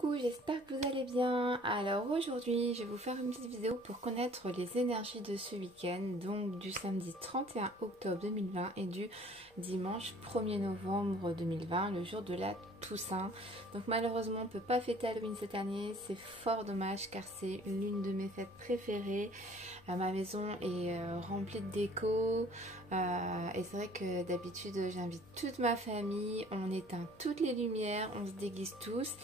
Coucou, j'espère que vous allez bien. Alors aujourd'hui, je vais vous faire une petite vidéo pour connaître les énergies de ce week-end, donc du samedi 31 octobre 2020 et du dimanche 1er novembre 2020, le jour de la Toussaint. Donc malheureusement, on ne peut pas fêter Halloween cette année, c'est fort dommage car c'est l'une de mes fêtes préférées. Ma maison est remplie de déco et c'est vrai que d'habitude j'invite toute ma famille, on éteint toutes les lumières, on se déguise tous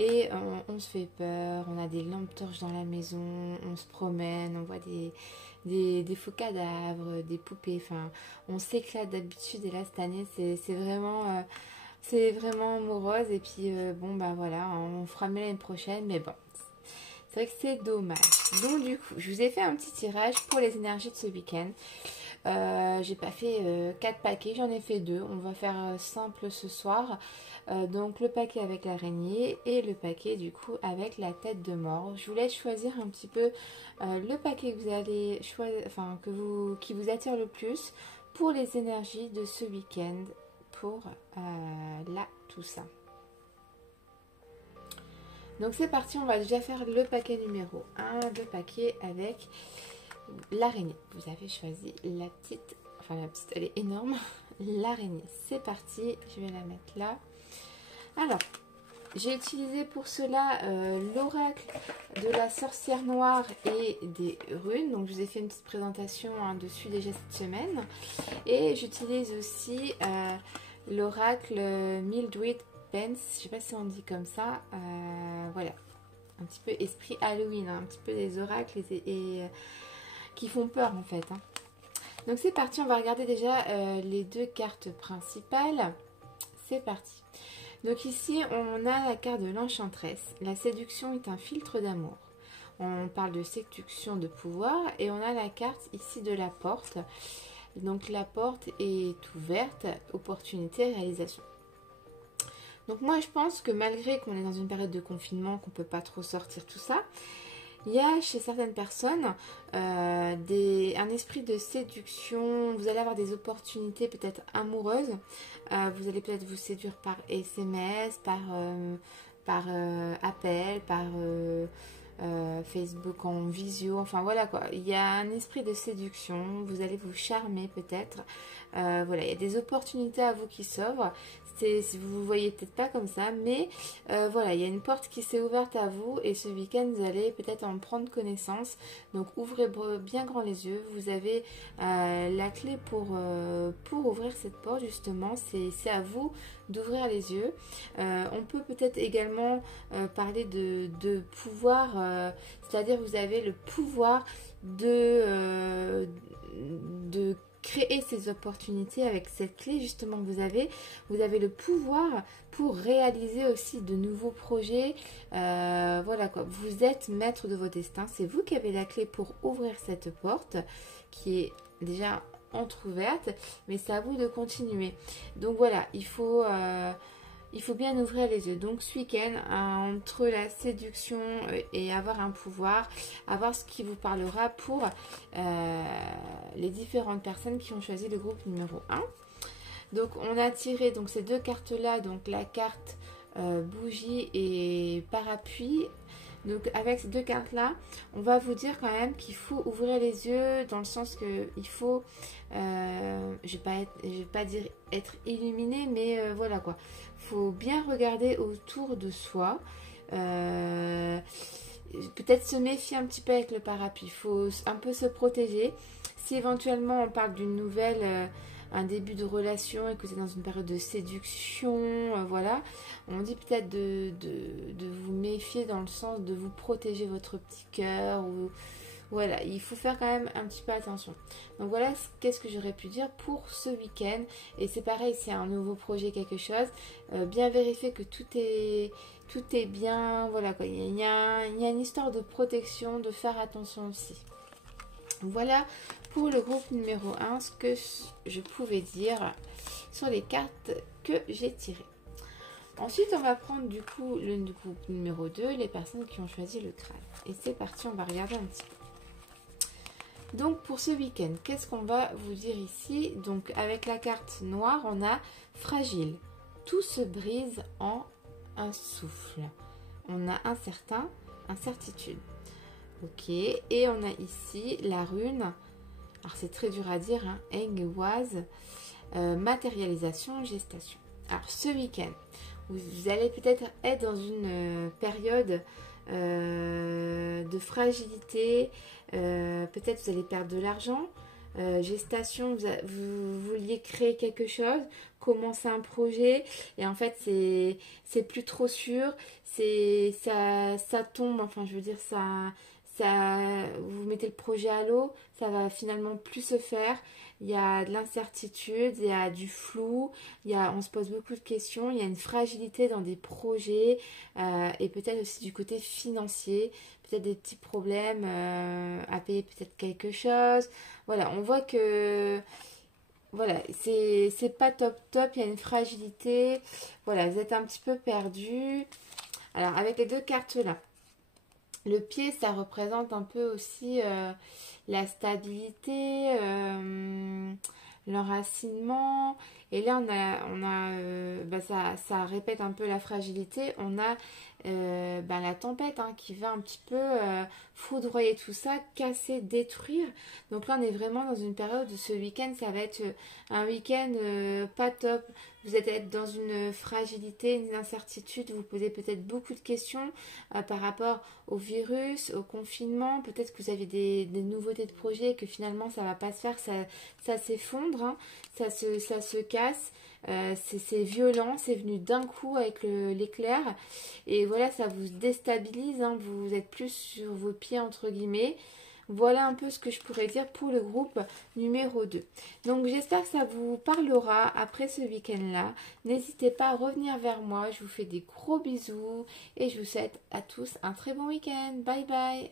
et on se fait peur, on a des lampes torches dans la maison, on se promène, on voit des faux cadavres, des poupées, enfin on s'éclate d'habitude et là cette année c'est vraiment morose et puis bon bah voilà, on fera mieux l'année prochaine mais bon. C'est vrai que c'est dommage. Donc du coup, je vous ai fait un petit tirage pour les énergies de ce week-end. J'ai pas fait 4 paquets, j'en ai fait 2. On va faire simple ce soir. Donc le paquet avec l'araignée et le paquet du coup avec la tête de mort. Je vous laisse choisir un petit peu le paquet que vous allez choisir, enfin qui vous attire le plus pour les énergies de ce week-end pour la Toussaint. Donc c'est parti, on va déjà faire le paquet numéro 1, le paquet avec l'araignée. Vous avez choisi la petite, elle est énorme, l'araignée. C'est parti, je vais la mettre là. Alors, j'ai utilisé pour cela l'oracle de la sorcière noire et des runes. Donc je vous ai fait une petite présentation dessus déjà cette semaine. Et j'utilise aussi l'oracle Mildred Pence, je sais pas si on dit comme ça, voilà, un petit peu esprit Halloween, un petit peu des oracles qui font peur en fait. Donc c'est parti, on va regarder déjà les deux cartes principales. C'est parti. Donc ici on a la carte de l'enchanteresse. La séduction est un filtre d'amour. On parle de séduction de pouvoir et on a la carte ici de la porte. Donc la porte est ouverte, opportunité, réalisation. Donc moi je pense que malgré qu'on est dans une période de confinement, qu'on ne peut pas trop sortir tout ça, il y a chez certaines personnes un esprit de séduction. Vous allez avoir des opportunités peut-être amoureuses. Vous allez peut-être vous séduire par SMS, par appel, par Facebook en visio. Enfin voilà quoi. Il y a un esprit de séduction. Vous allez vous charmer peut-être. Voilà, il y a des opportunités à vous qui s'ouvrent. Si vous ne vous voyez peut-être pas comme ça, mais voilà, il y a une porte qui s'est ouverte à vous et ce week-end vous allez peut-être en prendre connaissance. Donc ouvrez bien grand les yeux. Vous avez la clé pour ouvrir cette porte justement. C'est à vous d'ouvrir les yeux. On peut peut-être également parler de pouvoir, c'est-à-dire vous avez le pouvoir de créer ces opportunités avec cette clé justement que vous avez le pouvoir pour réaliser aussi de nouveaux projets. Voilà quoi, vous êtes maître de votre destin, c'est vous qui avez la clé pour ouvrir cette porte qui est déjà entrouverte, mais c'est à vous de continuer. Donc voilà, il faut bien ouvrir les yeux. Donc ce week-end, entre la séduction et avoir un pouvoir, avoir ce qui vous parlera pour les différentes personnes qui ont choisi le groupe numéro 1. Donc on a tiré donc ces deux cartes-là, donc la carte bougie et parapluie. Donc avec ces deux cartes là, on va vous dire quand même qu'il faut ouvrir les yeux dans le sens que il faut, je vais pas dire être illuminé, mais voilà quoi. Faut bien regarder autour de soi. Peut-être se méfier un petit peu avec le parapluie. Il faut un peu se protéger. Si éventuellement on parle d'une nouvelle, un début de relation et que vous êtes dans une période de séduction, voilà, on dit peut-être de vous méfier dans le sens de vous protéger votre petit cœur, ou voilà, il faut faire quand même un petit peu attention. Donc voilà, qu'est-ce que j'aurais pu dire pour ce week-end. Et c'est pareil, c'est un nouveau projet, quelque chose, bien vérifier que tout est bien, voilà quoi, il y a une histoire de protection, de faire attention aussi. Voilà pour le groupe numéro 1, ce que je pouvais dire sur les cartes que j'ai tirées. Ensuite, on va prendre du coup le groupe numéro 2, les personnes qui ont choisi le crâne. Et c'est parti, on va regarder un petit peu. Donc pour ce week-end, qu'est-ce qu'on va vous dire ici? Donc avec la carte noire, on a fragile. Tout se brise en un souffle. on a incertitude. Ok, et on a ici la rune, alors c'est très dur à dire, hein, Engwaz, matérialisation, gestation. Alors ce week-end, vous allez peut-être être dans une période de fragilité, peut-être vous allez perdre de l'argent. Gestation, vous vouliez créer quelque chose, commencer un projet et en fait c'est plus trop sûr, ça tombe, enfin je veux dire vous mettez le projet à l'eau, ça va finalement plus se faire. Il y a de l'incertitude, il y a du flou, on se pose beaucoup de questions, il y a une fragilité dans des projets et peut-être aussi du côté financier, peut-être des petits problèmes à payer peut-être quelque chose. Voilà, on voit que voilà, c'est pas top top, il y a une fragilité. Voilà, vous êtes un petit peu perdu. Alors avec les deux cartes là, le pied, ça représente un peu aussi la stabilité, l'enracinement. Et là, ça répète un peu la fragilité. On a la tempête hein, qui va un petit peu foudroyer tout ça, casser, détruire. Donc là, on est vraiment dans une période où ce week-end, ça va être un week-end pas top. Vous êtes dans une fragilité, une incertitude. Vous posez peut-être beaucoup de questions par rapport au virus, au confinement. Peut-être que vous avez des nouveautés de projet, que finalement, ça ne va pas se faire. Ça s'effondre, hein, ça se casse. C'est violent, c'est venu d'un coup avec l'éclair et voilà, ça vous déstabilise, hein, vous êtes plus sur vos pieds entre guillemets. Voilà un peu ce que je pourrais dire pour le groupe numéro 2. Donc j'espère que ça vous parlera après ce week-end-là. N'hésitez pas à revenir vers moi, je vous fais des gros bisous et je vous souhaite à tous un très bon week-end. Bye bye.